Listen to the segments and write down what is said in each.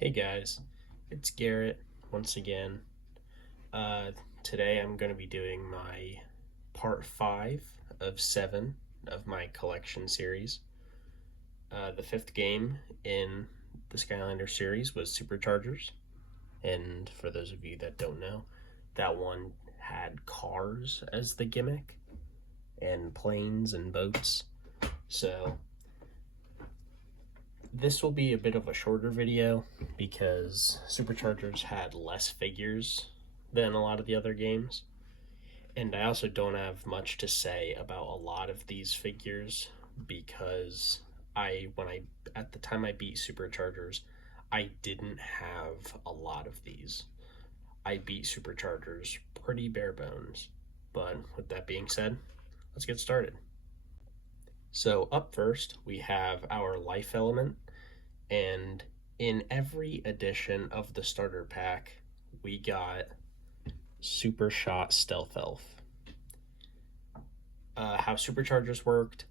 Hey guys, it's Garrett once again. Uh, Today I'm going to be doing my part 5 of 7 of my collection series. The fifth game in the Skylander series was Superchargers, and for those of you that don't know, that one had cars as the gimmick, and planes and boats. So this will be a bit of a shorter video because Superchargers had less figures than a lot of the other games. And I also don't have much to say about a lot of these figures because at the time I beat Superchargers, I didn't have a lot of these. I beat Superchargers pretty bare bones. But with that being said, let's get started. So up first, we have our life element, and in every edition of the starter pack, we got Super Shot Stealth Elf. How Superchargers worked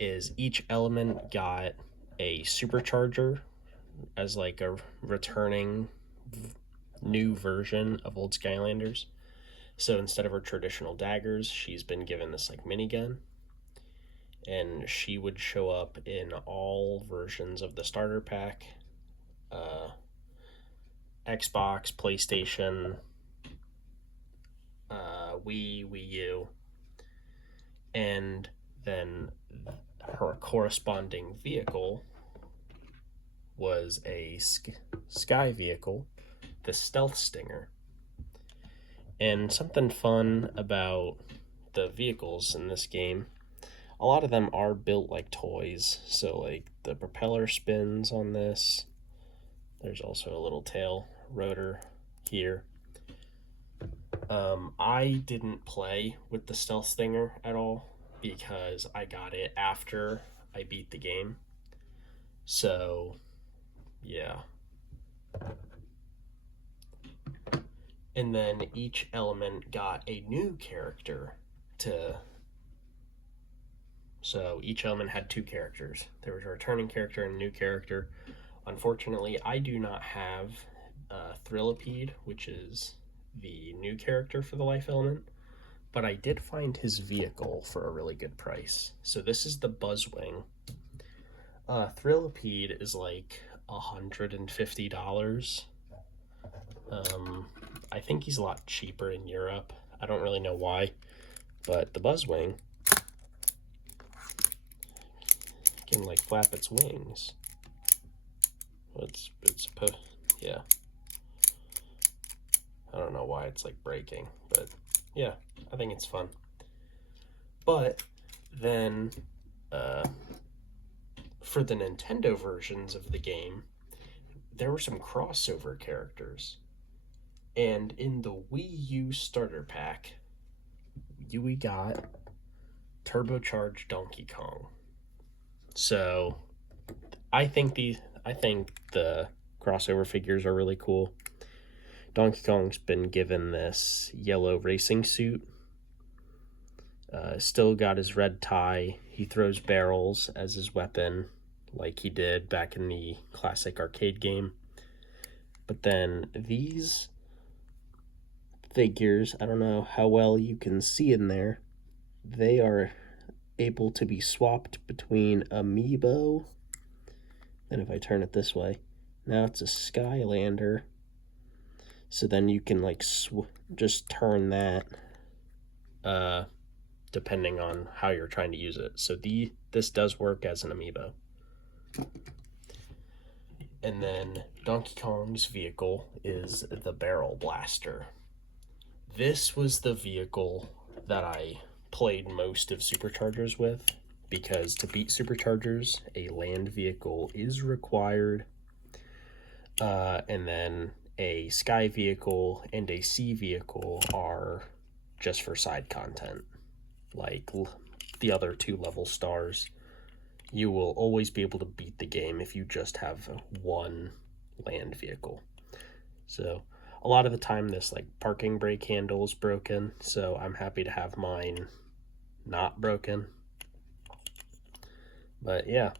is each element got a Supercharger as like a returning new version of old Skylanders. So instead of her traditional daggers, she's been given this like minigun, and she would show up in all versions of the starter pack. Xbox, PlayStation, Wii U, and then her corresponding vehicle was a sky vehicle, the Stealth Stinger. And something fun about the vehicles in this game, a lot of them are built like toys. So like the propeller spins on this. There's also a little tail rotor here. I didn't play with the Stealth Stinger at all because I got it after I beat the game. So, yeah. And then each element got a new character to. So each element had two characters. There was a returning character and a new character. Unfortunately, I do not have Thrillipede, which is the new character for the life element, but I did find his vehicle for a really good price. So this is the Buzzwing. Thrillipede is like $150. I think he's a lot cheaper in Europe. I don't really know why, but the Buzzwing can like flap its wings. It's supposed, yeah. I don't know why it's like breaking, but yeah, I think it's fun. But then for the Nintendo versions of the game, there were some crossover characters. And in the Wii U starter pack, we got turbocharged Donkey Kong. So I think the crossover figures are really cool. Donkey Kong's been given this yellow racing suit. Still got his red tie. He throws barrels as his weapon, like he did back in the classic arcade game. But then these figures, I don't know how well you can see in there, they are able to be swapped between Amiibo, and if I turn it this way, now it's a Skylander. So then you can like just turn that depending on how you're trying to use it. So this does work as an Amiibo. And then Donkey Kong's vehicle is the Barrel Blaster. This was the vehicle that I played most of Superchargers with, because to beat Superchargers, a land vehicle is required. And then a sky vehicle and a sea vehicle are just for side content. Like the other two level stars, you will always be able to beat the game if you just have one land vehicle. So a lot of the time this like parking brake handle is broken, so I'm happy to have mine not broken. But yeah,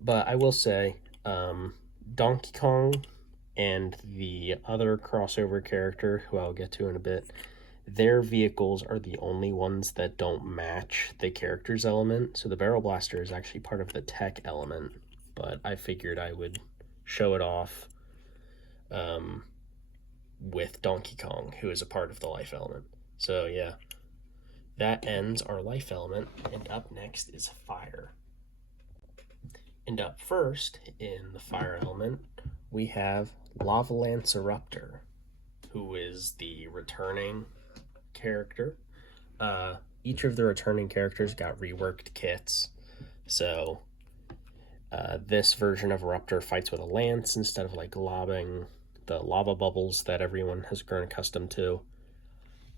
but I will say Donkey Kong and the other crossover character, who I'll get to in a bit, their vehicles are the only ones that don't match the character's element. So the Barrel Blaster is actually part of the tech element, but I figured I would show it off with Donkey Kong, who is a part of the life element. So yeah, that ends our life element, and up next is fire. And up first in the fire element, we have Lava Lance Eruptor, who is the returning character. Each of the returning characters got reworked kits. So this version of Eruptor fights with a lance instead of like lobbing the lava bubbles that everyone has grown accustomed to.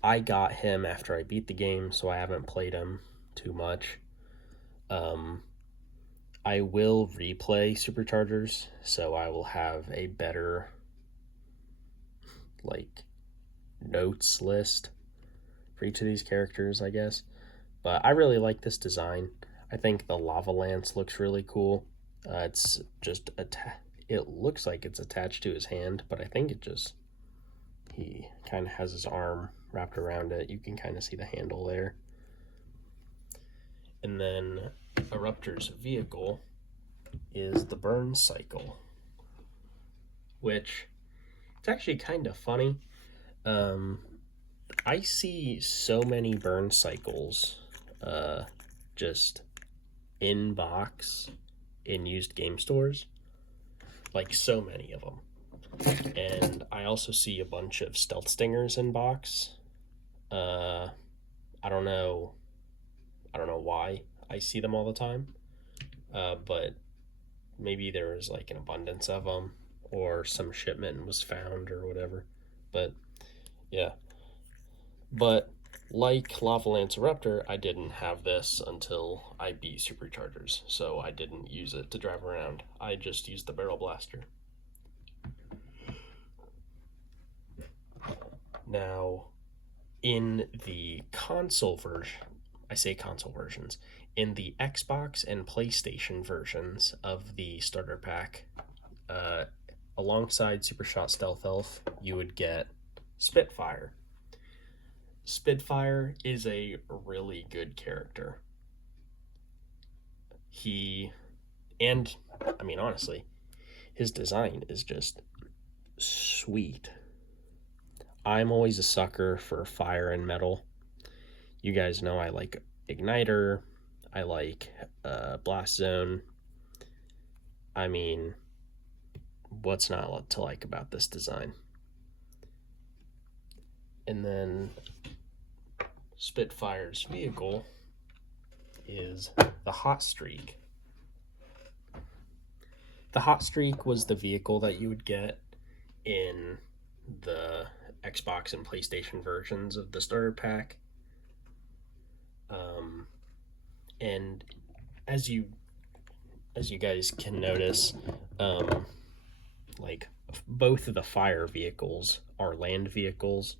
I got him after I beat the game, so I haven't played him too much. I will replay Superchargers, so I will have a better like notes list for each of these characters, I guess. But I really like this design. I think the lava lance looks really cool. It's just it looks like it's attached to his hand, but I think he kind of has his arm wrapped around it. You can kind of see the handle there. And then Eruptor's vehicle is the burn cycle, which it's actually kind of funny. I see so many burn cycles just in box in used game stores, like so many of them. And I also see a bunch of stealth stingers in box. I don't know why I see them all the time, but maybe there was like an abundance of them, or some shipment was found or whatever. But yeah, but like Lava Lance Eruptor, I didn't have this until I beat Superchargers, so I didn't use it to drive around. I just used the Barrel Blaster. Now, in the console version, I say console versions, in the Xbox and PlayStation versions of the starter pack, alongside Super Shot Stealth Elf, you would get Spitfire. Spitfire is a really good character. Honestly, his design is just sweet. I'm always a sucker for fire and metal. You guys know I like Igniter, I like Blast Zone. I mean, what's not to like about this design? And then Spitfire's vehicle is the Hot Streak. The Hot Streak was the vehicle that you would get in the Xbox and PlayStation versions of the starter pack. And as you guys can notice, like both of the fire vehicles are land vehicles,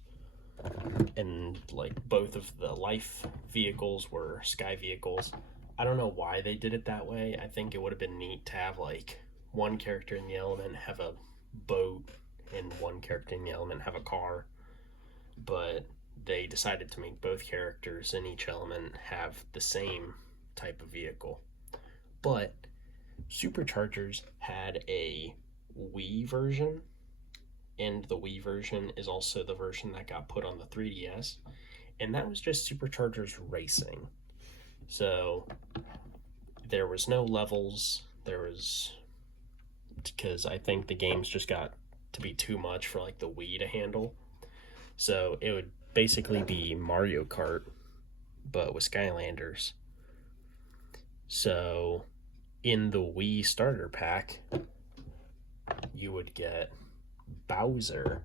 and like both of the life vehicles were sky vehicles. I don't know why they did it that way. I think it would have been neat to have like one character in the element have a boat and one character in the element have a car, but they decided to make both characters in each element have the same type of vehicle. But Superchargers had a Wii version, and the Wii version is also the version that got put on the 3DS, and that was just Superchargers Racing. So there was no levels, because I think the games just got to be too much for like the Wii to handle. So it would basically be Mario Kart, but with Skylanders. So in the Wii starter pack, you would get Bowser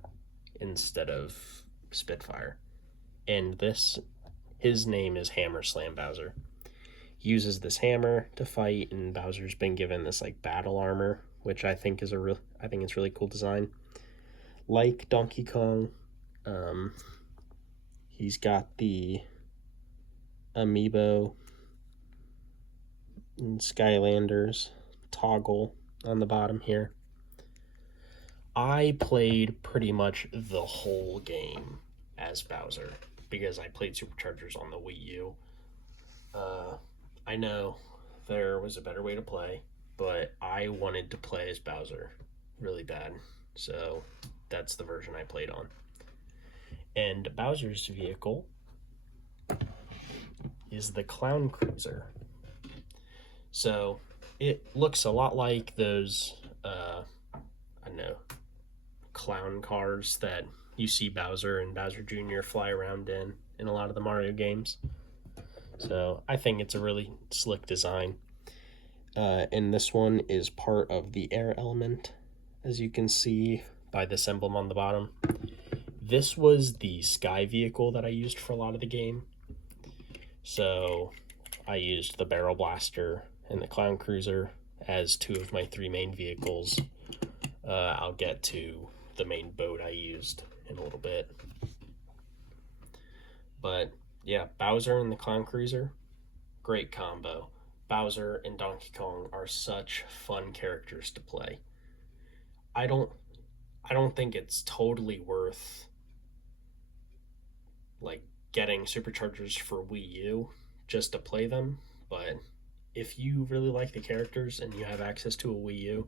instead of Spitfire. And his name is Hammer Slam Bowser. He uses this hammer to fight, and Bowser's been given this like battle armor, which I think it's really cool design. Like Donkey Kong, he's got the amiibo and Skylanders toggle on the bottom here. I played pretty much the whole game as Bowser because I played Superchargers on the Wii U. I know there was a better way to play, but I wanted to play as Bowser really bad. So that's the version I played on. And Bowser's vehicle is the Clown Cruiser. So it looks a lot like those, I don't know, clown cars that you see Bowser and Bowser Jr. fly around in a lot of the Mario games. So I think it's a really slick design. And this one is part of the air element, as you can see by this emblem on the bottom. This was the sky vehicle that I used for a lot of the game. So I used the Barrel Blaster and the Clown Cruiser as two of my three main vehicles. I'll get to the main boat I used in a little bit. But yeah, Bowser and the Clown Cruiser, great combo. Bowser and Donkey Kong are such fun characters to play. I don't think it's totally worth like getting Superchargers for Wii U just to play them, but if you really like the characters and you have access to a Wii U,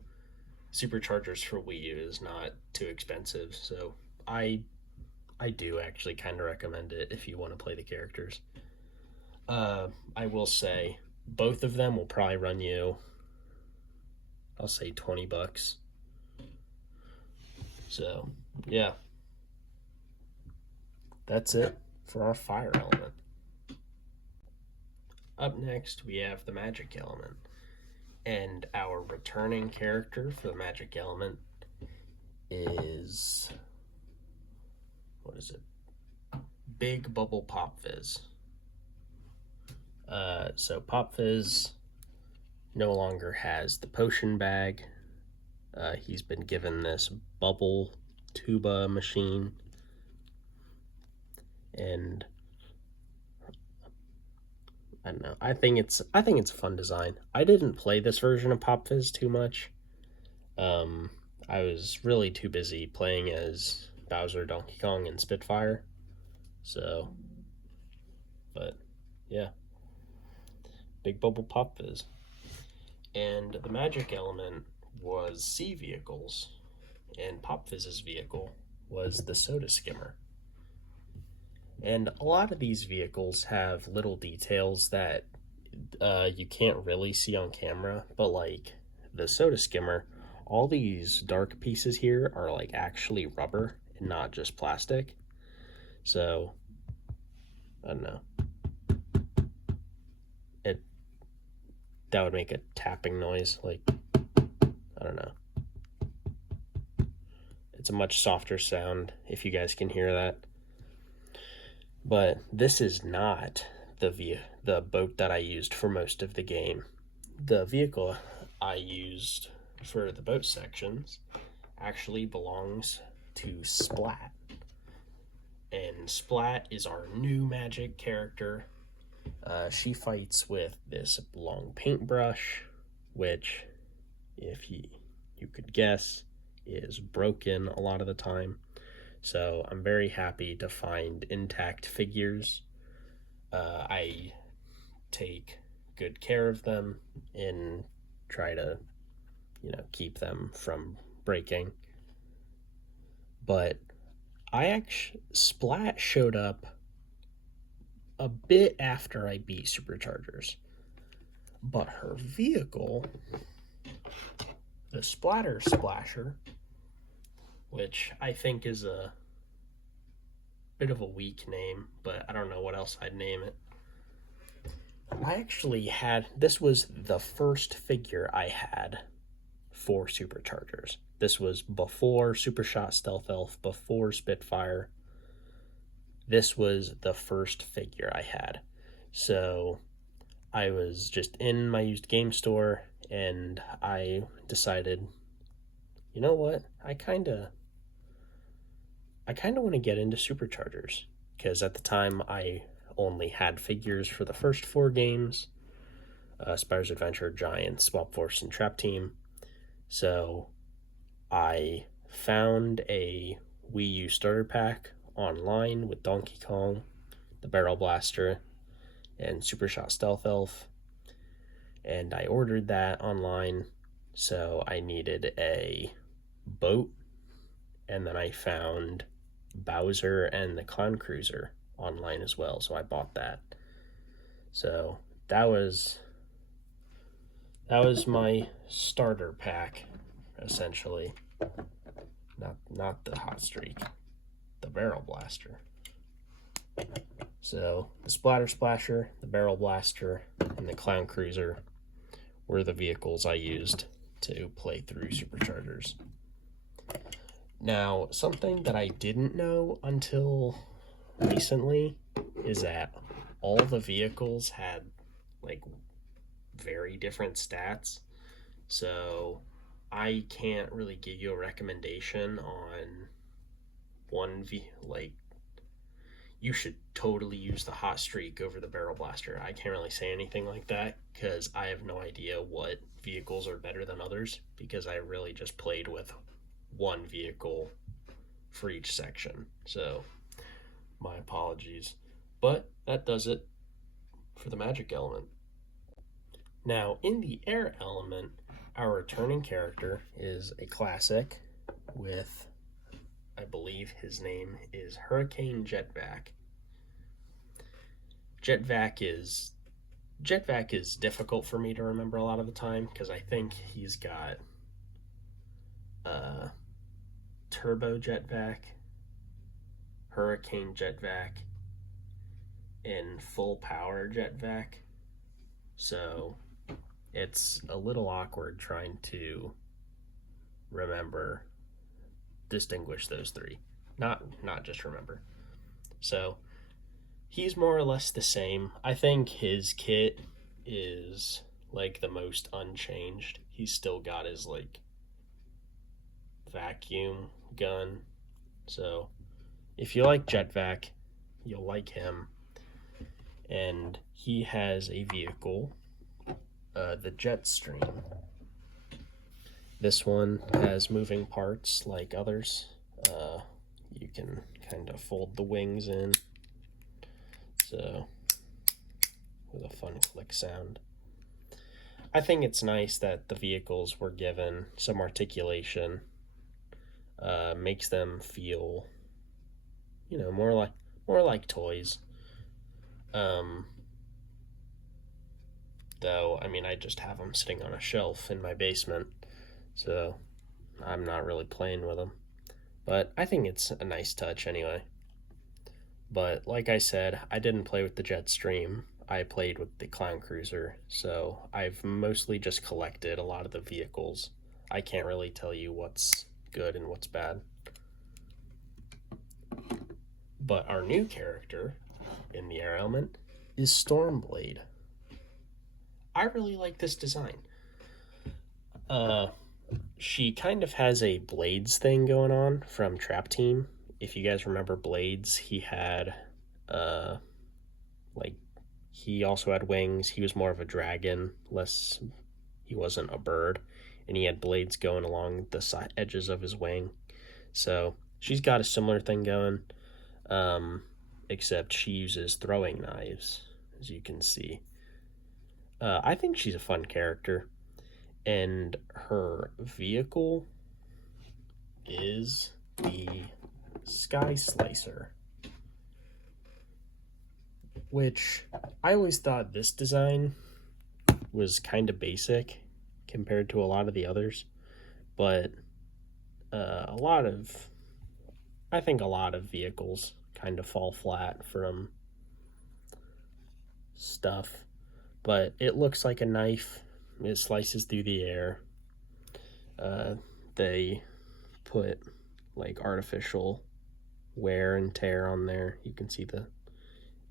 Superchargers for Wii U is not too expensive. So I do actually kind of recommend it if you want to play the characters. I will say both of them will probably run you, I'll say $20. So yeah, that's it for our fire element. Up next, we have the magic element. And our returning character for the magic element is, what is it? Big Bubble Pop Fizz. So Pop Fizz no longer has the potion bag. He's been given this bubble tuba machine. And I don't know. I think it's a fun design. I didn't play this version of Pop Fizz too much. I was really too busy playing as Bowser, Donkey Kong, and Spitfire. So, but yeah, Big Bubble Pop Fizz. And the magic element was sea vehicles, and Pop Fizz's vehicle was the soda skimmer. And a lot of these vehicles have little details that you can't really see on camera, but like the soda skimmer, all these dark pieces here are like actually rubber and not just plastic. So I don't know. That would make a tapping noise, like, I don't know. It's a much softer sound if you guys can hear that. But this is not the boat that I used for most of the game. The vehicle I used for the boat sections actually belongs to Splat. And Splat is our new magic character. She fights with this long paintbrush, which, if you could guess, is broken a lot of the time. So I'm very happy to find intact figures. I take good care of them and try to, keep them from breaking. But Splat showed up a bit after I beat Superchargers. But her vehicle, the Splatter Splasher, which I think is a bit of a weak name, but I don't know what else I'd name it. This was the first figure I had for Superchargers. This was before Super Shot Stealth Elf, before Spitfire. This was the first figure I had. So I was just in my used game store and I decided, you know what? I kind of want to get into Superchargers, because at the time I only had figures for the first 4 games, Spyro's Adventure, Giant, Swap Force, and Trap Team. So I found a Wii U starter pack online with Donkey Kong, the Barrel Blaster, and Super Shot Stealth Elf, and I ordered that online. So I needed a boat, and then I found Bowser and the Clown Cruiser online as well, so I bought that. So that was my starter pack, essentially. Not the Hot Streak, the Barrel Blaster. So the Splatter Splasher, the Barrel Blaster, and the Clown Cruiser were the vehicles I used to play through Superchargers. Now, something that I didn't know until recently is that all the vehicles had like very different stats. So I can't really give you a recommendation on you should totally use the Hot Streak over the Barrel Blaster. I can't really say anything like that because I have no idea what vehicles are better than others, because I really just played with one vehicle for each section. So my apologies. But that does it for the magic element. Now, in the air element, our returning character is a classic with, I believe his name is Hurricane Jetvac. Jetvac is difficult for me to remember a lot of the time because I think he's got Turbo Jetvac, Hurricane Jetvac, and Full Power Jetvac. So it's a little awkward trying to distinguish those three. Not just remember. So he's more or less the same. I think his kit is like the most unchanged. He's still got his like vacuum gun. So if you like Jetvac, you'll like him. And he has a vehicle, the Jetstream. This one has moving parts like others. You can kind of fold the wings in, so with a fun click sound. I think it's nice that the vehicles were given some articulation. Makes them feel, more like toys. Though, I mean, I just have them sitting on a shelf in my basement, so I'm not really playing with them. But I think it's a nice touch anyway. But like I said, I didn't play with the Jetstream. I played with the Clown Cruiser, so I've mostly just collected a lot of the vehicles. I can't really tell you what's good and what's bad. But our new character in the air element is Stormblade. I really like this design. She kind of has a Blades thing going on from Trap Team. If you guys remember Blades, he had he also had wings. He was more of a dragon, he wasn't a bird, and he had blades going along the edges of his wing. So she's got a similar thing going, except she uses throwing knives, as you can see. I think she's a fun character, and her vehicle is the Sky Slicer, which I always thought this design was kind of basic compared to a lot of the others, but I think a lot of vehicles kind of fall flat from stuff, but it looks like a knife. It slices through the air. They put like artificial wear and tear on there. You can see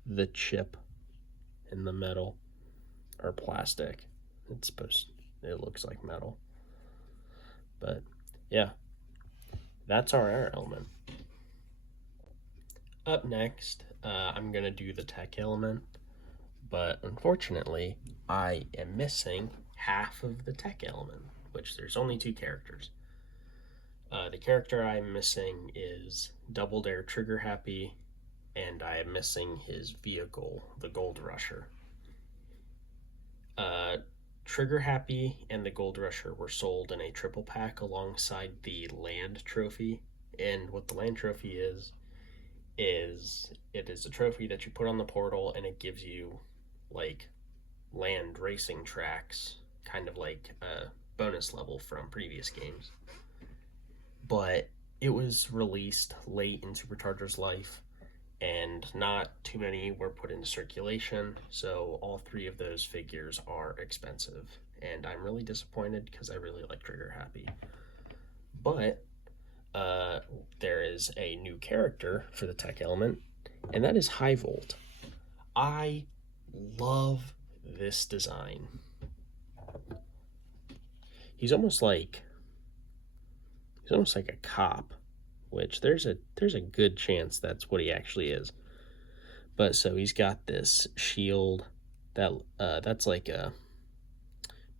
the chip in the metal or plastic. It looks like metal. But yeah, that's our air element. Up next, I'm gonna do the tech element, but unfortunately I am missing half of the tech element, which there's only 2 characters. The character I'm missing is Double Dare Trigger Happy, and I am missing his vehicle, the Gold Rusher. Trigger Happy and the Gold Rusher were sold in a triple pack alongside the Land Trophy. And what the Land Trophy is it is a trophy that you put on the portal, and it gives you like land racing tracks, kind of like a bonus level from previous games. But it was released late in SuperChargers' life, and not too many were put into circulation, so all 3 of those figures are expensive, and I'm really disappointed because I really like Trigger Happy. But there is a new character for the tech element, and that is High Volt. I love this design. He's almost like a cop, which there's a good chance that's what he actually is. But so he's got this shield that's like a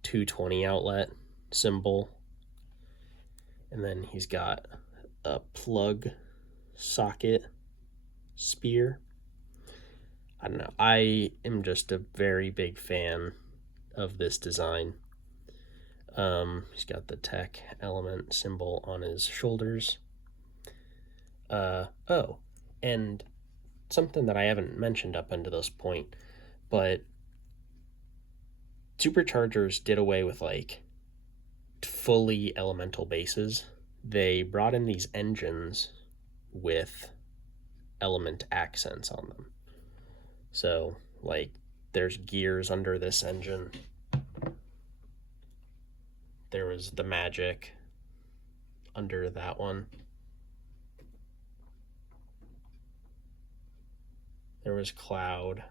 220 outlet symbol, and then he's got a plug socket spear. I don't know. I am just a very big fan of this design. He's got the tech element symbol on his shoulders. And something that I haven't mentioned up until this point, but SuperChargers did away with like fully elemental bases. They brought in these engines with element accents on them. So, like, there's gears under this engine. There was the magic under that one. There was cloud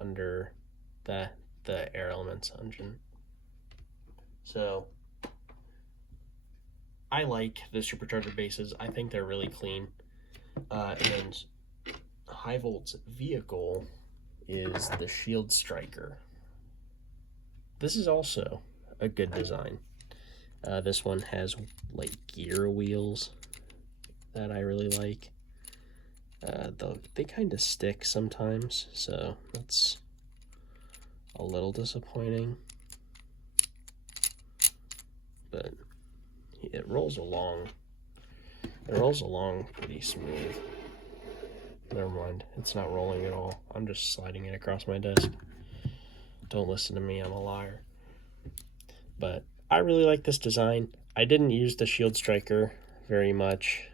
under the air elements engine. So I like the SuperCharger bases. I think they're really clean. And High Volt's vehicle is the Shield Striker. This is also a good design. This one has like gear wheels that I really like. Though they kind of stick sometimes, so that's a little disappointing. But it rolls along. It rolls along pretty smooth. Never mind, it's not rolling at all. I'm just sliding it across my desk. Don't listen to me, I'm a liar. But I really like this design. I didn't use the Shield Striker very much.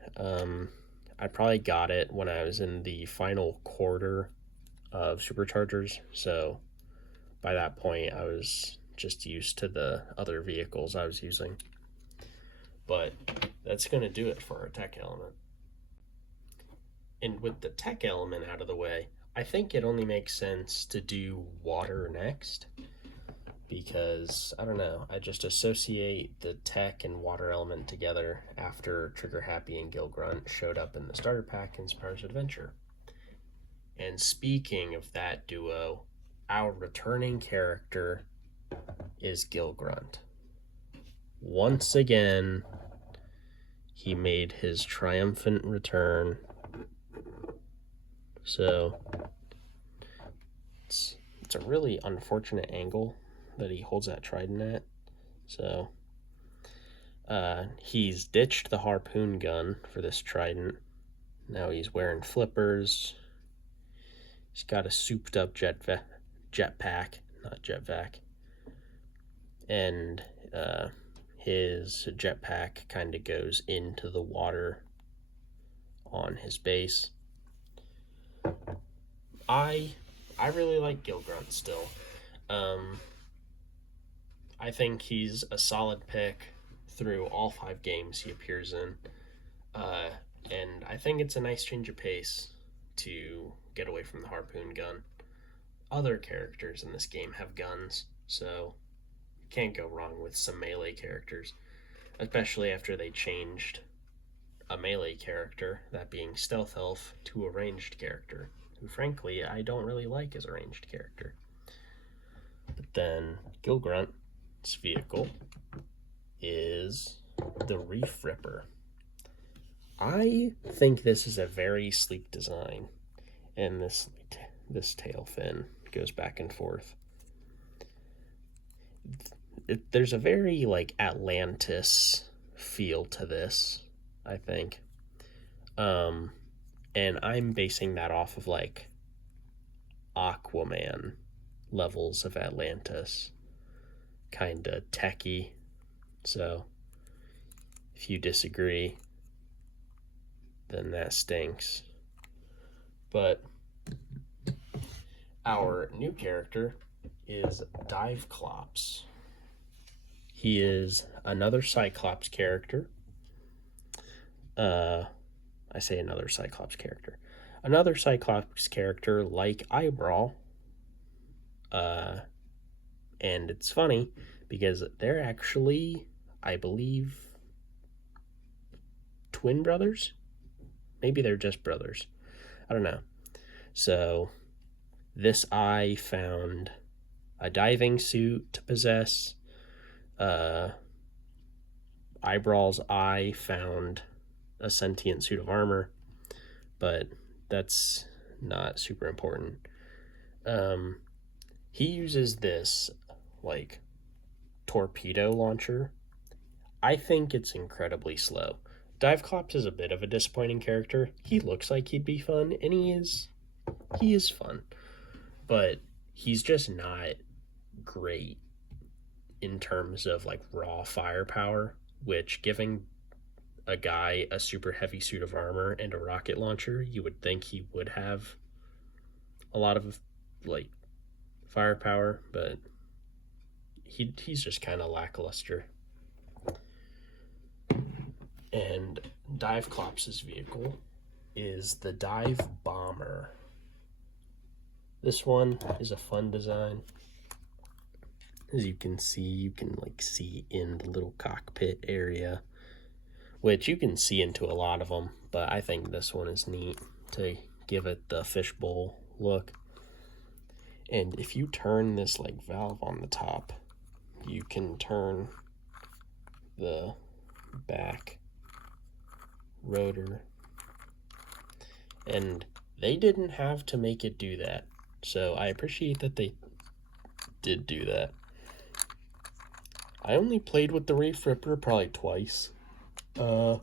I probably got it when I was in the final quarter of SuperChargers, so by that point I was just used to the other vehicles I was using. But that's going to do it for our tech element. And with the tech element out of the way, I think it only makes sense to do water next, because, I don't know, I just associate the tech and water element together after Trigger Happy and Gil Grunt showed up in the starter pack in Spyro's Adventure. And speaking of that duo, our returning character is Gil Grunt. Once again, he made his triumphant return. So, it's a really unfortunate angle that he holds that trident at. So, he's ditched the harpoon gun for this trident. Now he's wearing flippers. He's got a souped up jetpack, not jetvac. And his jetpack kind of goes into the water on his base. I really like Gil Grunt still. I think he's a solid pick through all 5 games he appears in. And I think it's a nice change of pace to get away from the harpoon gun. Other characters in this game have guns, so you can't go wrong with some melee characters, especially after they changed a melee character, that being Stealth Elf, to a ranged character, who frankly I don't really like as a ranged character. But then Gil Grunt's vehicle is the Reef Ripper. I think this is a very sleek design, and this tail fin goes back and forth. There's a very like Atlantis feel to this, I think. Um, and I'm basing that off of like Aquaman levels of Atlantis, kind of techy. So if you disagree, then that stinks. But our new character is Diveclops. He is another Cyclops character. I say another Cyclops character. Another Cyclops character like Eyebrow. And it's funny because they're actually, I believe, twin brothers? Maybe they're just brothers. I don't know. So this eye found a diving suit to possess. Eyebrow's eye found a sentient suit of armor, but that's not super important. He uses this like torpedo launcher. I think it's incredibly slow. Diveclops is a bit of a disappointing character. He looks like he'd be fun, and he is fun, but he's just not great in terms of like raw firepower, which giving a guy a super heavy suit of armor and a rocket launcher, you would think he would have a lot of like firepower, but he's just kind of lackluster. And Diveclops' vehicle is the Dive Bomber. This one is a fun design. As you can see in the little cockpit area, which you can see into a lot of them, but I think this one is neat to give it the fishbowl look. And if you turn this like valve on the top, you can turn the back rotor, and they didn't have to make it do that, so I appreciate that they did do that. I only played with the Reef Ripper probably twice. I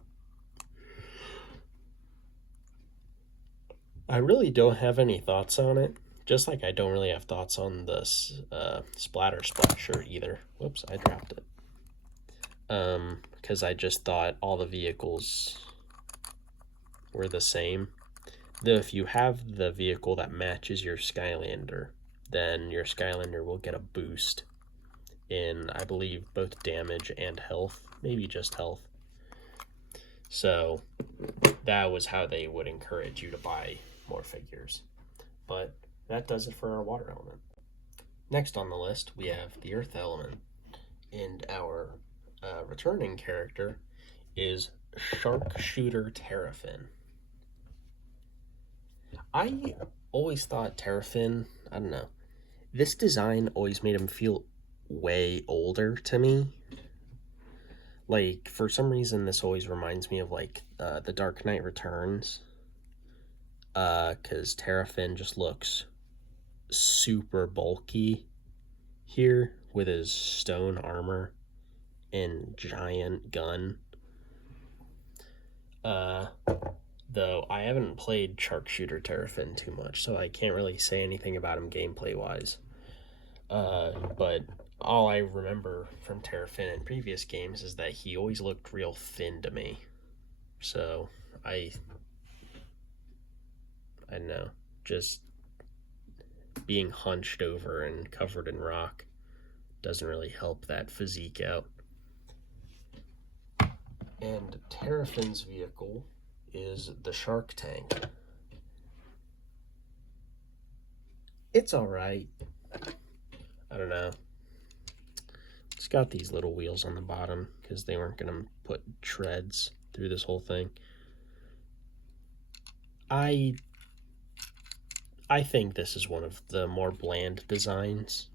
really don't have any thoughts on it, just like I don't really have thoughts on this Splatter Splasher either. Whoops, I dropped it. Because I just thought all the vehicles were the same. Though if you have the vehicle that matches your Skylander, then your Skylander will get a boost in, I believe, both damage and health, maybe just health. So that was how they would encourage you to buy more figures. But that does it for our water element. Next on the list, we have the earth element, and our returning character is Sharkshooter Terrafin. I always thought Terrafin, I don't know, this design always made him feel way older to me. Like, for some reason, this always reminds me of, like, The Dark Knight Returns. Because Terrafin just looks super bulky here with his stone armor and giant gun. Though I haven't played Sharkshooter Terrafin too much, so I can't really say anything about him gameplay-wise. But all I remember from Terrafin in previous games is that he always looked real thin to me. So I don't know, just being hunched over and covered in rock doesn't really help that physique out. And Terrafin's vehicle is the Shark Tank. It's alright. I don't know. It's got these little wheels on the bottom because they weren't going to put treads through this whole thing. I think this is one of the more bland designs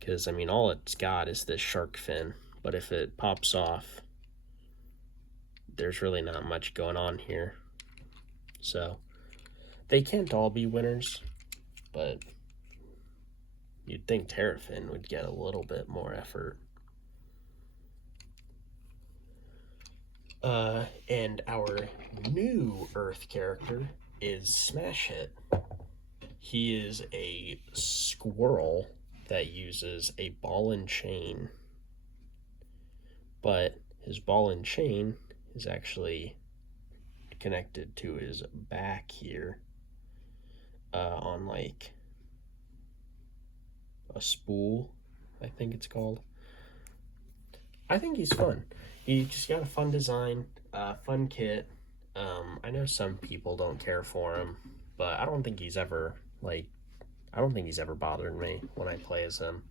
because, I mean, all it's got is this shark fin, but if it pops off, there's really not much going on here. So they can't all be winners, but you'd think Terrafin would get a little bit more effort. And our new Earth character is Smash Hit. He is a squirrel that uses a ball and chain, but his ball and chain is actually connected to his back here on like a spool, I think it's called. I think he's fun. He just got a fun design, fun kit. I know some people don't care for him, but I don't think he's ever bothered me when I play as him.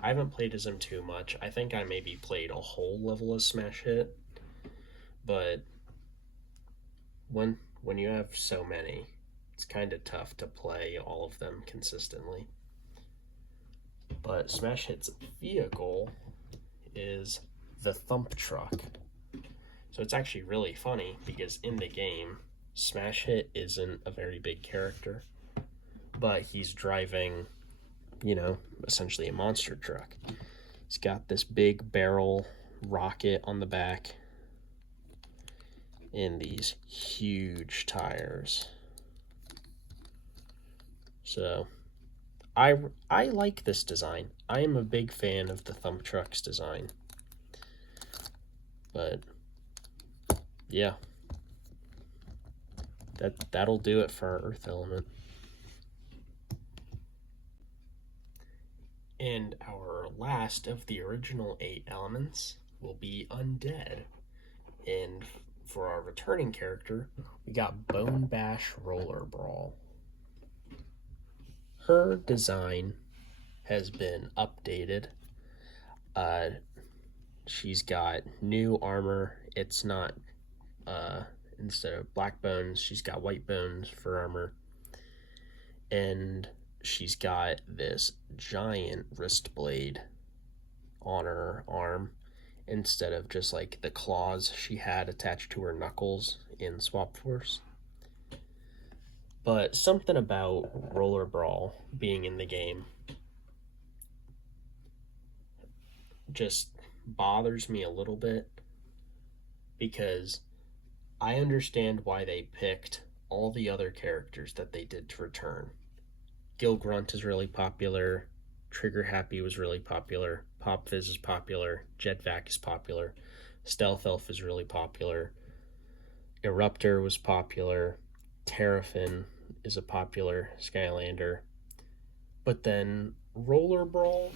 I haven't played as him too much. I think I maybe played a whole level of Smash Hit, but when you have so many, it's kind of tough to play all of them consistently. But Smash Hit's vehicle is the Thump Truck. So it's actually really funny because in the game, Smash Hit isn't a very big character, but he's driving, essentially a monster truck. He's got this big barrel rocket on the back and these huge tires. So I like this design. I am a big fan of the Thump Truck's design. But yeah, that'll do it for our Earth element. And our last of the original 8 elements will be Undead. And for our returning character, we got Bone Bash Roller Brawl. Her design has been updated. She's got new armor. It's not, instead of black bones, she's got white bones for armor. And she's got this giant wrist blade on her arm instead of just like the claws she had attached to her knuckles in Swap Force. But something about Roller Brawl being in the game just bothers me a little bit, because I understand why they picked all the other characters that they did to return. Gil Grunt is really popular, Trigger Happy was really popular, Pop Fizz is popular, Jetvac is popular, Stealth Elf is really popular, Eruptor was popular, Terrafin is a popular Skylander. But then Roller Brawl,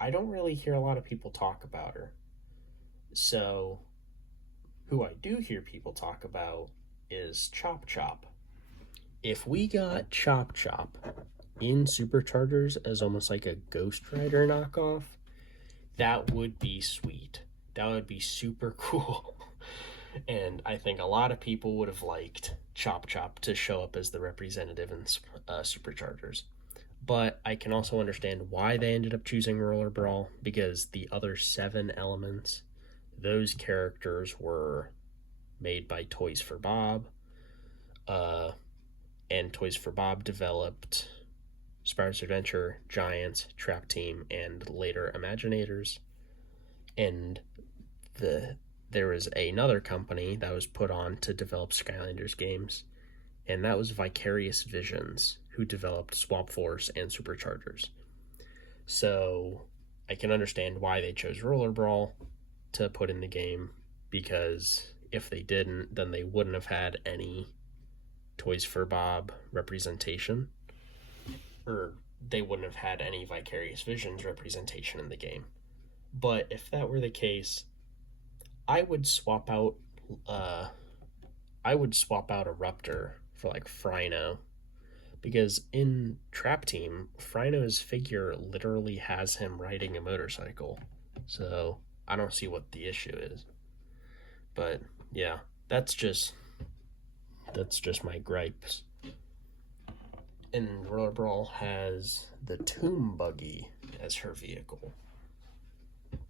I don't really hear a lot of people talk about her. So who I do hear people talk about is Chop Chop. If we got Chop Chop in Superchargers as almost like a Ghost Rider knockoff, that would be sweet. That would be super cool. And I think a lot of people would have liked Chop Chop to show up as the representative in Superchargers. But I can also understand why they ended up choosing Roller Brawl, because the other 7 elements, those characters were made by Toys for Bob, and Toys for Bob developed Spyro's Adventure, Giants, Trap Team, and later Imaginators. And there was another company that was put on to develop Skylanders games, and that was Vicarious Visions, who developed Swap Force and Superchargers. So I can understand why they chose Roller Brawl to put in the game, because if they didn't, then they wouldn't have had any Toys for Bob representation, or they wouldn't have had any Vicarious Visions representation in the game. But if that were the case, I would swap out Eruptor for like Frino, because in Trap Team, Frino's figure literally has him riding a motorcycle. So I don't see what the issue is. But yeah, that's just my gripes. And Roller Brawl has the Tomb Buggy as her vehicle.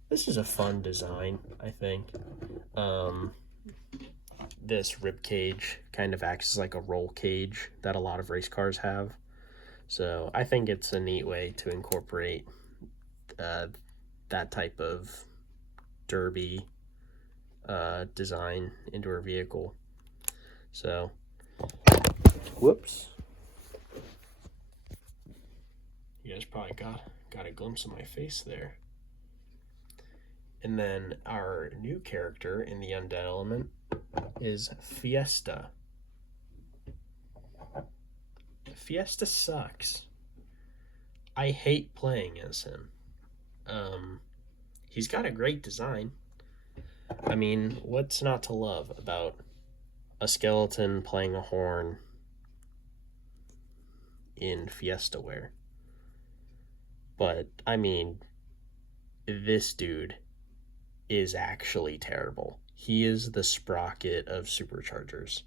This is a fun design, I think. this rib cage kind of acts as like a roll cage that a lot of race cars have. So I think it's a neat way to incorporate that type of derby design into our vehicle. So, whoops. You guys probably got a glimpse of my face there. And then our new character in the undead element is Fiesta. Fiesta sucks. I hate playing as him. He's got a great design. I mean, what's not to love about a skeleton playing a horn in Fiesta wear? But, I mean, this dude is actually terrible. He is the Sprocket of Superchargers.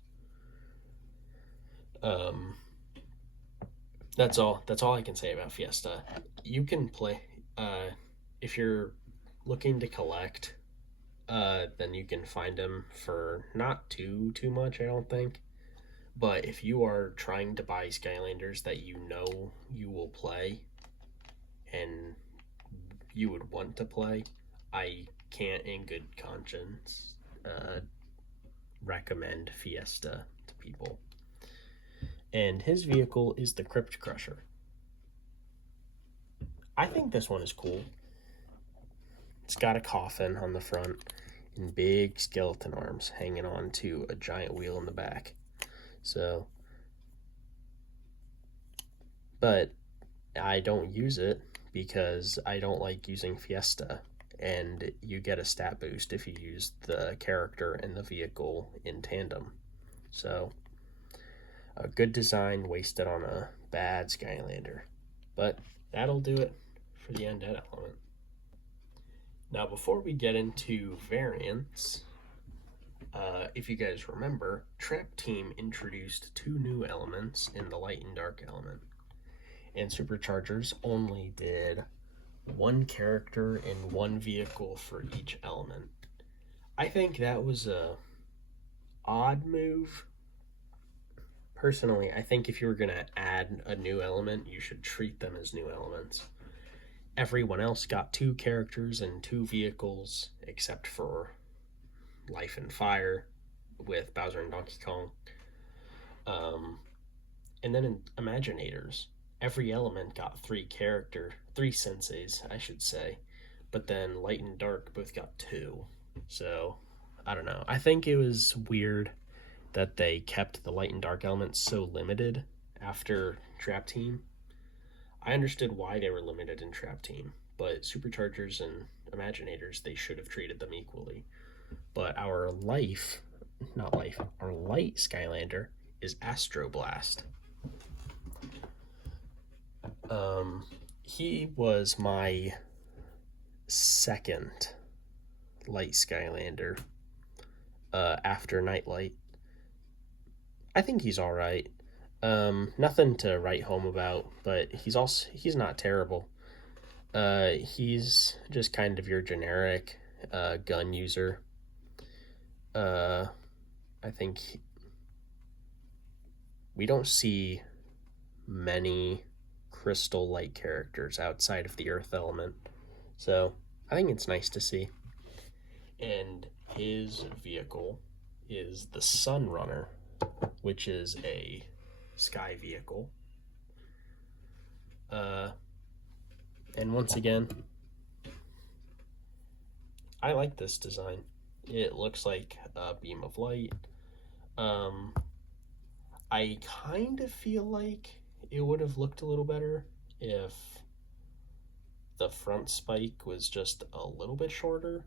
That's all I can say about Fiesta. You can play, if you're looking to collect, then you can find him for not too much, I don't think. But if you are trying to buy Skylanders that you know you will play and you would want to play, I can't in good conscience recommend Fiesta to people. And his vehicle is the Crypt Crusher. I think this one is cool. It's got a coffin on the front and big skeleton arms hanging on to a giant wheel in the back. So, but I don't use it because I don't like using Fiesta, and you get a stat boost if you use the character and the vehicle in tandem. So, a good design wasted on a bad Skylander. But that'll do it for the undead element. Now, before we get into variants, if you guys remember, Trap Team introduced 2 new elements in the light and dark element. And Superchargers only did 1 character and 1 vehicle for each element. I think that was a odd move. Personally, I think if you were going to add a new element, you should treat them as new elements. Everyone else got 2 characters and 2 vehicles, except for Life and Fire with Bowser and Donkey Kong. And then in Imaginators, every element got 3 senseis, I should say. But then Light and Dark both got 2. So, I don't know. I think it was weird that they kept the Light and Dark elements so limited after Trap Team. I understood why they were limited in Trap Team, but Superchargers and Imaginators, they should have treated them equally. But our light Skylander is Astro Blast. He was my second light Skylander after Nightlight. I think he's all right. Nothing to write home about, but he's not terrible. He's just kind of your generic gun user. I think we don't see many crystal light characters outside of the earth element, so I think it's nice to see. And his vehicle is the Sunrunner, which is a sky vehicle. And once again, I like this design. It looks like a beam of light. I kind of feel like it would have looked a little better if the front spike was just a little bit shorter.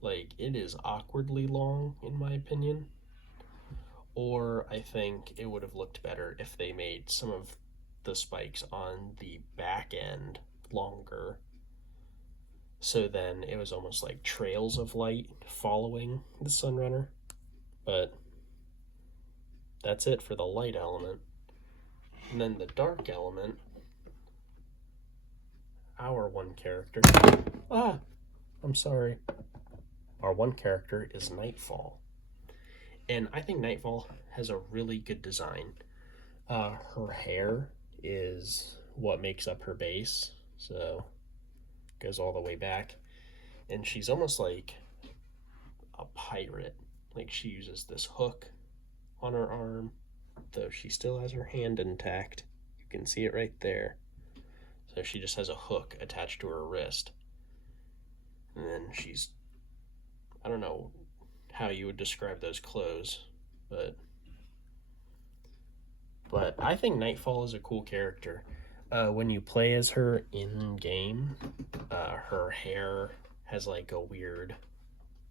Like, it is awkwardly long, in my opinion. Or I think it would have looked better if they made some of the spikes on the back end longer. So then it was almost like trails of light following the Sunrunner. But that's it for the light element. And then the dark element, our one character. I'm sorry. Our one character is Nightfall. And I think Nightfall has a really good design. Her hair is what makes up her base, so goes all the way back. And she's almost like a pirate. Like she uses this hook on her arm, though she still has her hand intact. You can see it right there. So she just has a hook attached to her wrist. And then I don't know how you would describe those clothes, but I think Nightfall is a cool character. When you play as her in game, her hair has like a weird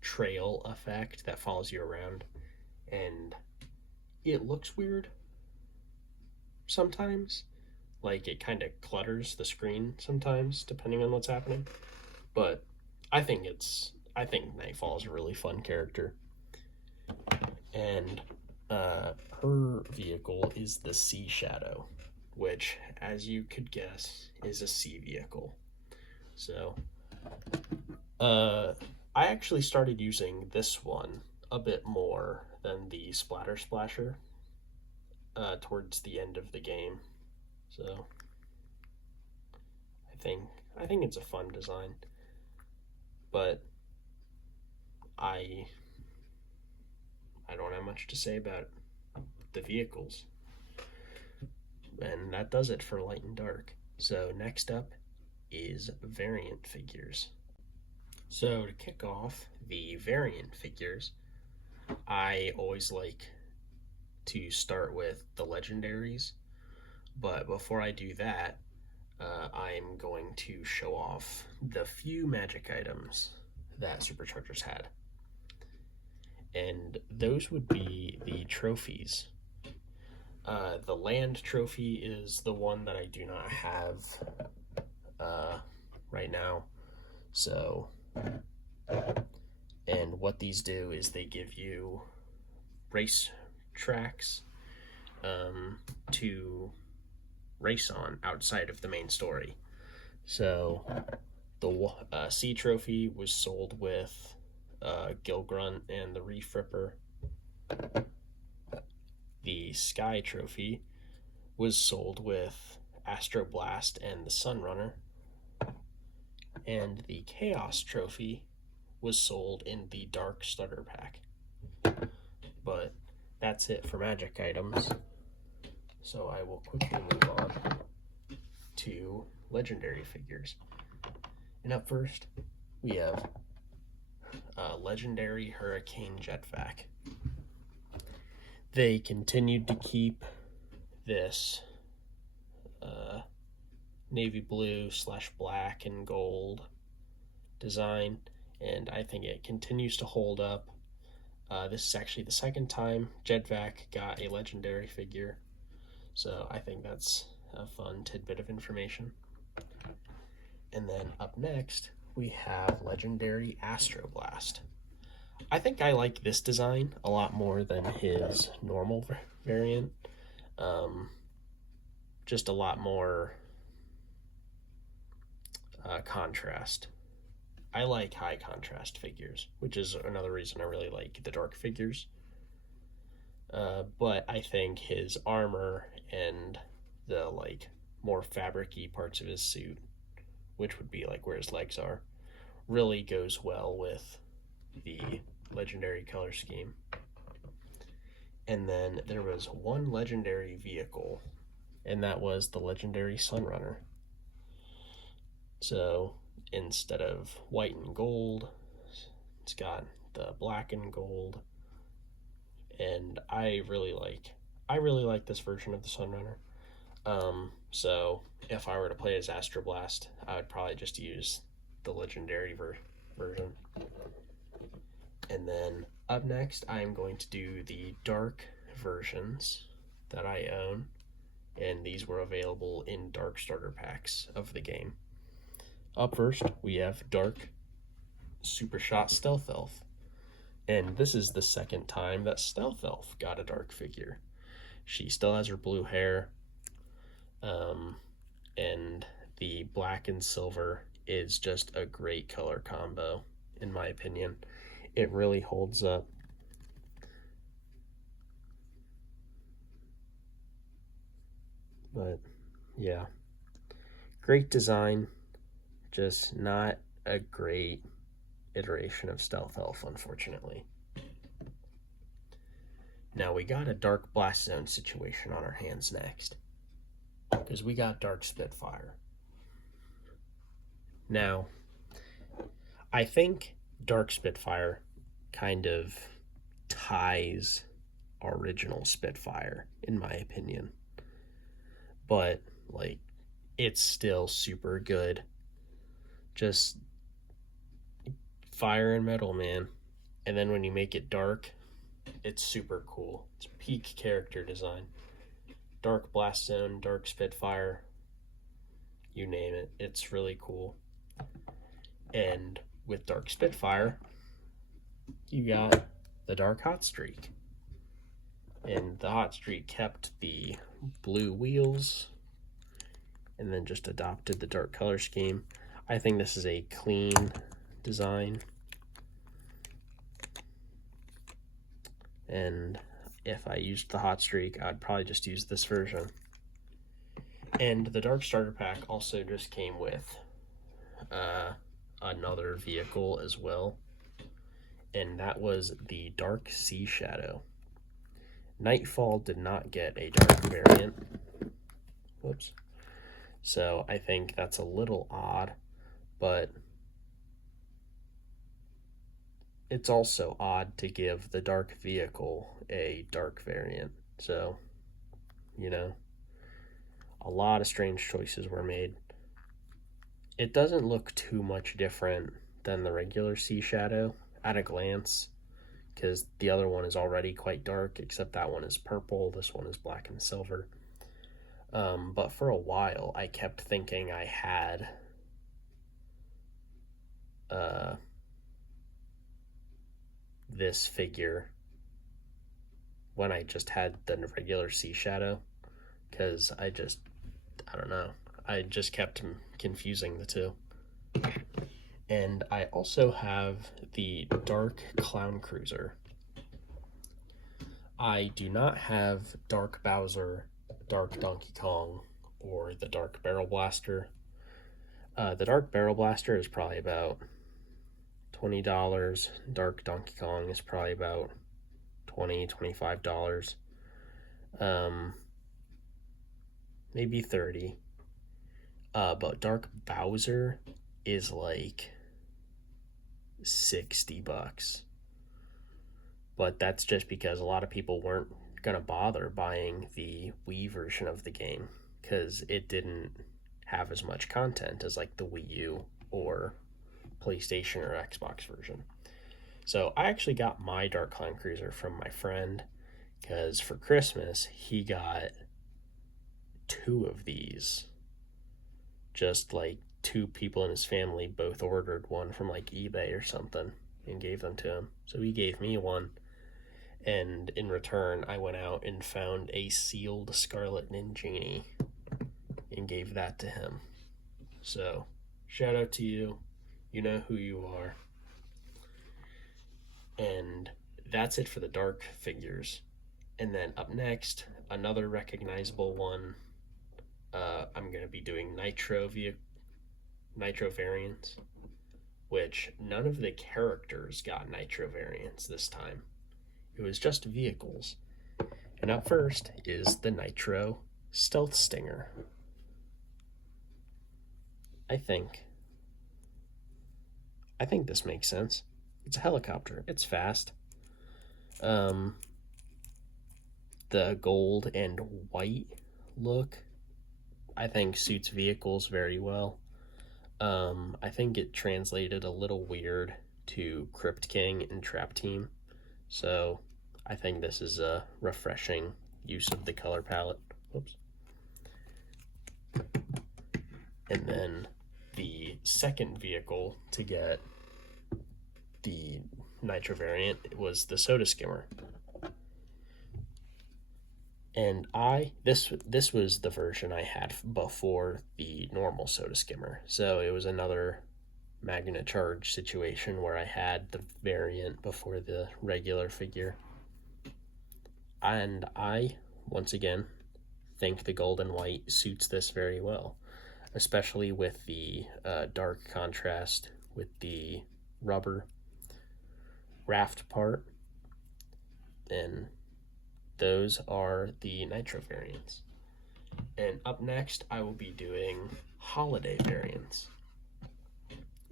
trail effect that follows you around, and it looks weird sometimes. Like it kind of clutters the screen sometimes, depending on what's happening. But I think Nightfall is a really fun character, and her vehicle is the Sea Shadow, which, as you could guess, is a sea vehicle. So, I actually started using this one a bit more than the Splatter Splasher towards the end of the game. So, I think it's a fun design, but I don't have much to say about the vehicles. And that does it for Light and Dark. So next up is variant figures. So to kick off the variant figures, I always like to start with the legendaries. But before I do that, I'm going to show off the few magic items that SuperChargers had. And those would be the trophies. The land trophy is the one that I do not have right now. So, and what these do is they give you race tracks to race on outside of the main story. So, the sea trophy was sold with Gilgrunt and the Reef Ripper. The Sky Trophy was sold with Astroblast and the Sunrunner. And the Chaos Trophy was sold in the Dark Starter Pack. But that's it for magic items. So I will quickly move on to legendary figures. And up first, we have legendary Hurricane Jetvac. They continued to keep this navy blue / black and gold design, and I think it continues to hold up. This is actually the second time Jetvac got a legendary figure, so I think that's a fun tidbit of information. And then up next, we have legendary Astroblast. I think I like this design a lot more than his normal variant. Just a lot more contrast. I like high contrast figures, which is another reason I really like the dark figures. But I think his armor and the more fabric-y parts of his suit, which would be where his legs are, really goes well with the legendary color scheme. And then there was one legendary vehicle, and that was the legendary Sunrunner. So instead of white and gold, it's got the black and gold, and I really like this version of the Sunrunner. So if I were to play as Astroblast, I would probably just use the legendary version. And then up next, I am going to do the dark versions that I own, and these were available in dark starter packs of the game. Up first, we have Dark Super Shot Stealth Elf, and this is the second time that Stealth Elf got a dark figure. She still has her blue hair, and the black and silver is just a great color combo, in my opinion. It really holds up. But yeah, great design, just not a great iteration of Stealth Elf, unfortunately. Now we got a Dark Blast Zone situation on our hands next, because we got Dark Spitfire. Now, I think Dark Spitfire kind of ties original Spitfire, in my opinion. But, like, it's still super good. Just fire and metal, man. And then when you make it dark, it's super cool. It's peak character design. Dark Blast Zone, Dark Spitfire, you name it. It's really cool. And with Dark Spitfire, you got the Dark Hot Streak. And the Hot Streak kept the blue wheels and then just adopted the dark color scheme. I think this is a clean design. And if I used the Hot Streak, I'd probably just use this version. And the Dark Starter Pack also just came with another vehicle as well, and that was the Dark Sea Shadow. Nightfall did not get a dark variant. Whoops. So I think that's a little odd, but it's also odd to give the dark vehicle a dark variant. So, you know, a lot of strange choices were made. It doesn't look too much different than the regular Sea Shadow at a glance, because the other one is already quite dark, except that one is purple, this one is black and silver. But for a while, I kept thinking I had this figure when I just had the regular Sea Shadow, because I don't know. I just kept confusing the two. And I also have the Dark Clown Cruiser. I do not have Dark Bowser, Dark Donkey Kong, or the Dark Barrel Blaster. The Dark Barrel Blaster is probably about $20. Dark Donkey Kong is probably about $20, $25. Maybe $30. But Dark Bowser is like $60. But that's just because a lot of people weren't gonna bother buying the Wii version of the game, because it didn't have as much content as like the Wii U or PlayStation or Xbox version. So I actually got my Dark Clown Cruiser from my friend, because for Christmas he got 2 of these. Just like 2 people in his family both ordered one from like eBay or something and gave them to him. So he gave me one, and in return I went out and found a sealed Scarlet Ninjini and gave that to him. So shout out to you. You know who you are. And that's it for the dark figures. And then up next, another recognizable one. I'm going to be doing Nitro variants, which none of the characters got Nitro variants this time. It was just vehicles. And up first is the Nitro Stealth Stinger. I think this makes sense. It's a helicopter. It's fast. The gold and white look, I think, suits vehicles very well. I think it translated a little weird to Crypt King and Trap Team. So I think this is a refreshing use of the color palette. Whoops. And then the second vehicle to get the Nitro variant was the Soda Skimmer. And this was the version I had before the normal Soda Skimmer. So it was another Magna Charge situation where I had the variant before the regular figure. And I, once again, think the gold and white suits this very well, especially with the dark contrast with the rubber raft part. And those are the nitro variants. And up next, I will be doing holiday variants.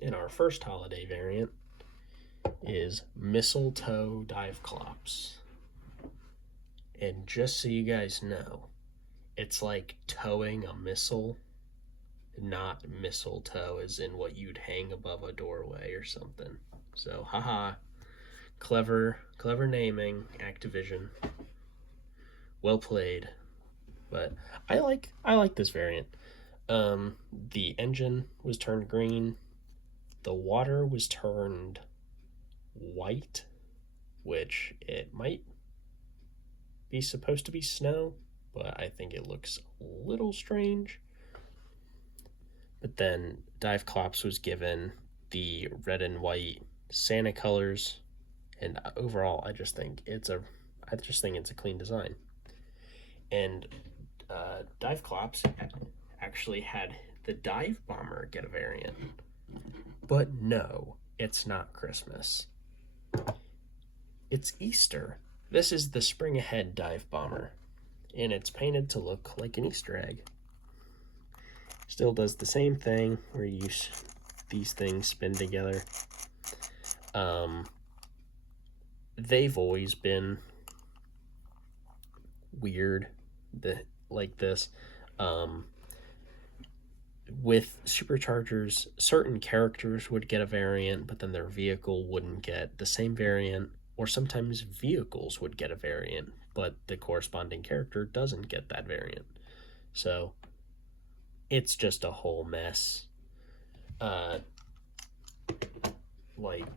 And our first holiday variant is Mistletoe Dive Clops. And just so you guys know, it's like towing a missile, not mistletoe as in what you'd hang above a doorway or something. So, haha, clever naming, Activision. Well played. But I like this variant. The engine was turned green. The water was turned white, which it might be supposed to be snow, but I think it looks a little strange. But then Dive Clops was given the red and white Santa colors, and overall I just think it's a clean design. And Dive Clops actually had the Dive Bomber get a variant. But no, it's not Christmas. It's Easter. This is the Spring Ahead Dive Bomber, and it's painted to look like an Easter egg. Still does the same thing where these things spin together. They've always been weird like this. With Superchargers, certain characters would get a variant, but then their vehicle wouldn't get the same variant, or sometimes vehicles would get a variant, but the corresponding character doesn't get that variant. So it's just a whole mess. Like,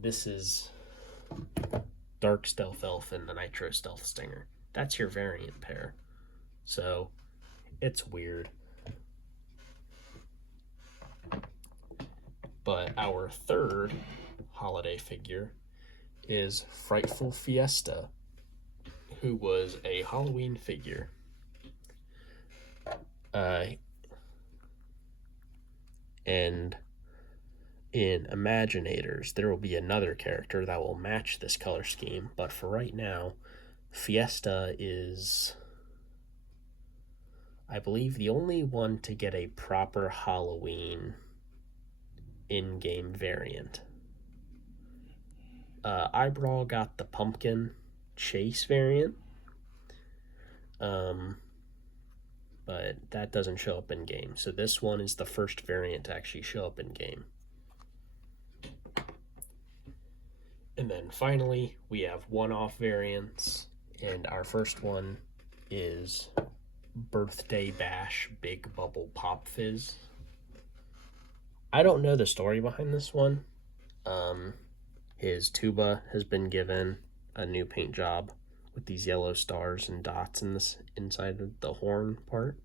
this is Dark Stealth Elf and the Nitro Stealth Stinger. That's your variant pair. So it's weird. But our third holiday figure is Frightful Fiesta, who was a Halloween figure. And in Imaginators, there will be another character that will match this color scheme, but for right now, Fiesta is, I believe, the only one to get a proper Halloween in-game variant. Eyebrawl got the Pumpkin Chase variant, but that doesn't show up in-game. So this one is the first variant to actually show up in-game. And then finally, we have one-off variants, and our first one is Birthday Bash Big Bubble Pop Fizz. I don't know the story behind this one. His tuba has been given a new paint job with these yellow stars and dots in this inside of the horn part.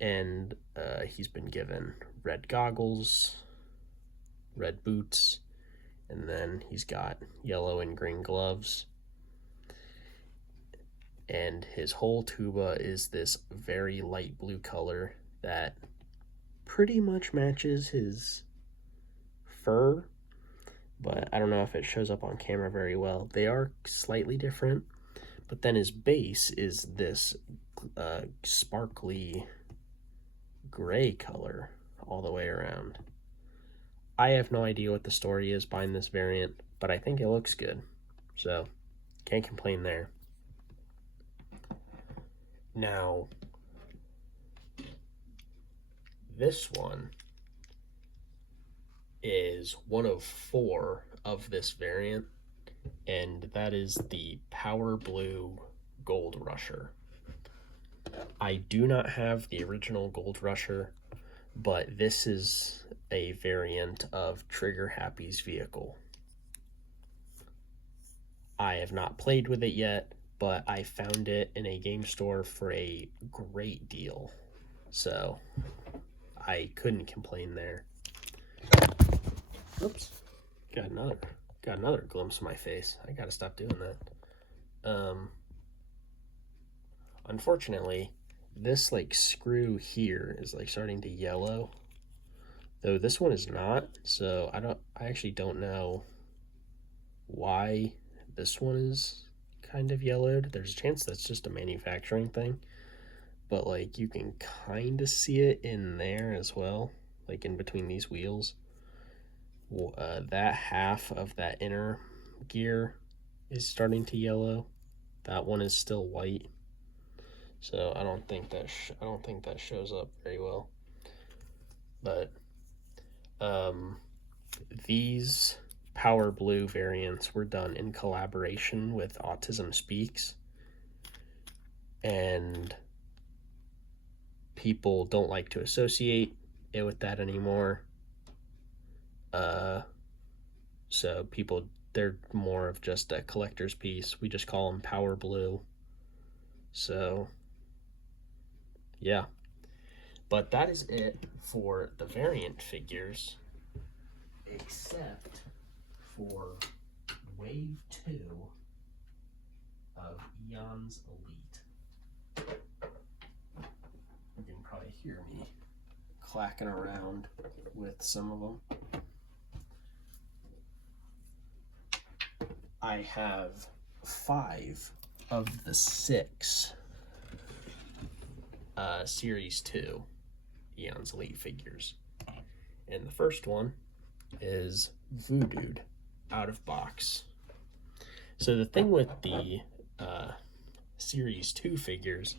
And he's been given red goggles, red boots, and then he's got yellow and green gloves. And his whole tuba is this very light blue color that pretty much matches his fur, but I don't know if it shows up on camera very well. They are slightly different, but then his base is this sparkly gray color all the way around. I have no idea what the story is behind this variant, but I think it looks good, so can't complain there. Now, this one is one of 4 of this variant, and that is the Power Blue Gold Rusher. I do not have the original Gold Rusher, but this is a variant of Trigger Happy's vehicle. I have not played with it yet, but I found it in a game store for a great deal, so I couldn't complain there. Oops, got another glimpse of my face. I gotta stop doing that. unfortunately, this like screw here is like starting to yellow, though this one is not. So I actually don't know why this one is kind of yellowed. There's a chance that's just a manufacturing thing, but like you can kind of see it in there as well, like in between these wheels. That half of that inner gear is starting to yellow. That one is still white, so I don't think that shows up very well. But these Power Blue variants were done in collaboration with Autism Speaks, and people don't like to associate it with that anymore. So they're more of just a collector's piece. We just call them Power Blue. So yeah, but that is it for the variant figures, except for Wave 2 of Eon's Elite. You can probably hear me clacking around with some of them. I have 5 of the 6 Series 2 Eon's Elite figures. And the first one is Voodooed out of box. So the thing with the Series 2 figures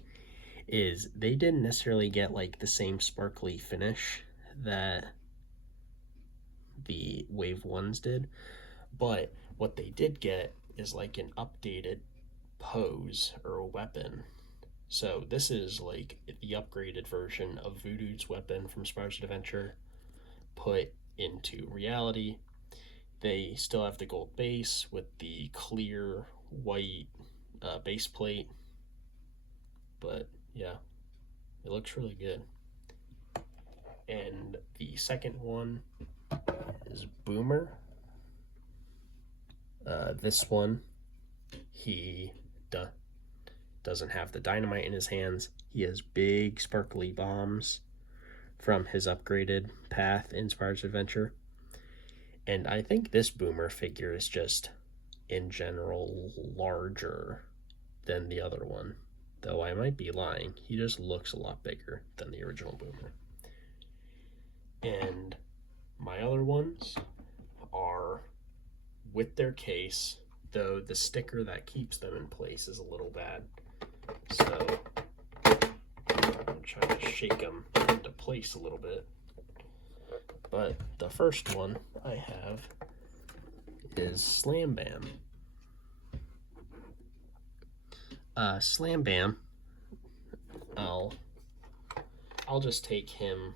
is they didn't necessarily get like the same sparkly finish that the Wave 1s did, but what they did get is like an updated pose or weapon. So this is like the upgraded version of Voodoo's weapon from Spyro's Adventure put into reality. They still have the gold base with the clear white base plate, but yeah, it looks really good. And the second one is Boomer. This one, he doesn't have the dynamite in his hands. He has big sparkly bombs from his upgraded path in Spyro's Adventure. And I think this Boomer figure is just, in general, larger than the other one. Though I might be lying. He just looks a lot bigger than the original Boomer. And my other ones are with their case, though the sticker that keeps them in place is a little bad. So I'm trying to shake them into place a little bit. But the first one I have is Slam Bam. Slam Bam, I'll just take him,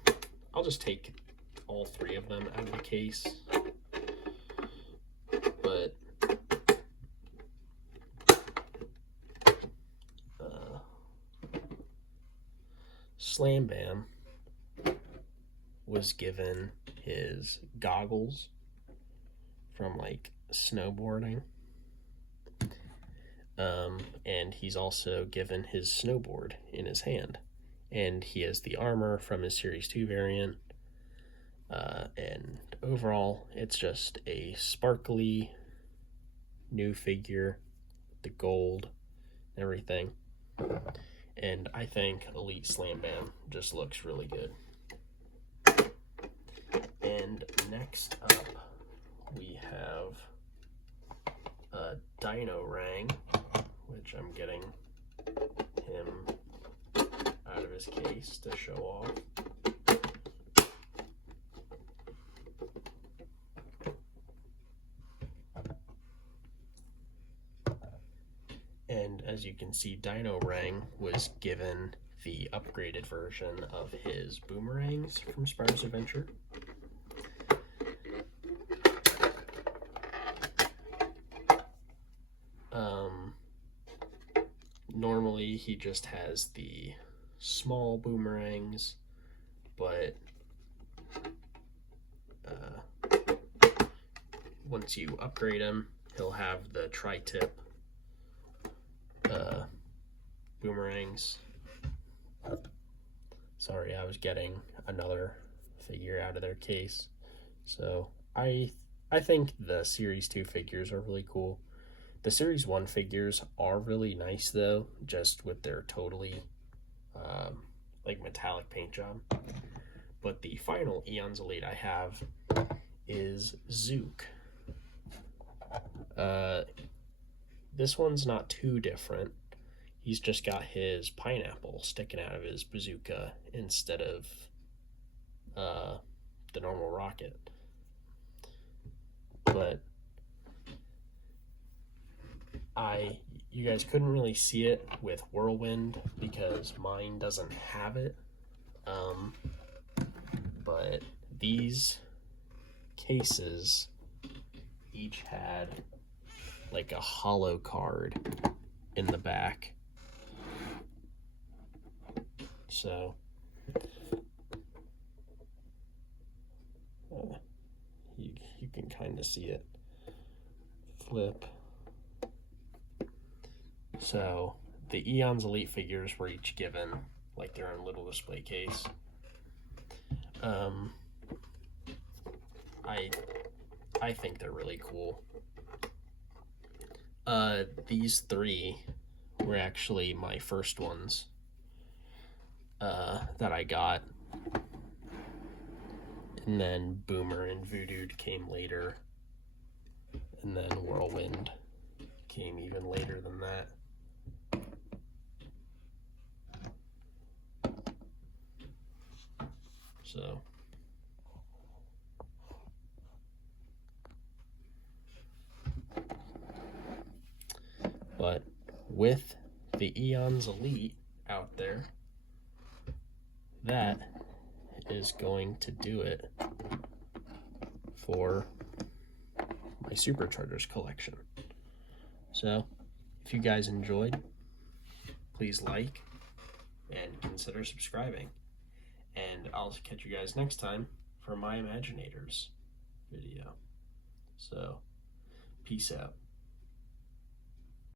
I'll just take all 3 of them out of the case. But Slam Bam was given his goggles from like snowboarding, and he's also given his snowboard in his hand, and he has the armor from his Series 2 variant, and overall it's just a sparkly new figure, the gold, everything. And I think Elite Slam Bam just looks really good. And next up, we have Dino Rang, which I'm getting him out of his case to show off. And as you can see, Dino Rang was given the upgraded version of his boomerangs from Spyro's Adventure. Normally he just has the small boomerangs, but once you upgrade him, he'll have the tri-tip boomerangs. Sorry, I was getting another figure out of their case. So I think the Series 2 figures are really cool. The Series 1 figures are really nice though, just with their totally like metallic paint job. But the final Eons Elite I have is Zook. This one's not too different. He's just got his pineapple sticking out of his bazooka instead of the normal rocket. But you guys couldn't really see it with Whirlwind because mine doesn't have it. But these cases each had like a hollow card in the back. So you can kind of see it flip. So the Eons Elite figures were each given like their own little display case. I think they're really cool. These three were actually my first ones that I got, and then Boomer and Voodoo came later, and then Whirlwind came even later than that. So but with the Eons Elite out there, that is going to do it for my SuperChargers collection. So if you guys enjoyed, please like and consider subscribing. And I'll catch you guys next time for my Imaginators video. So, peace out.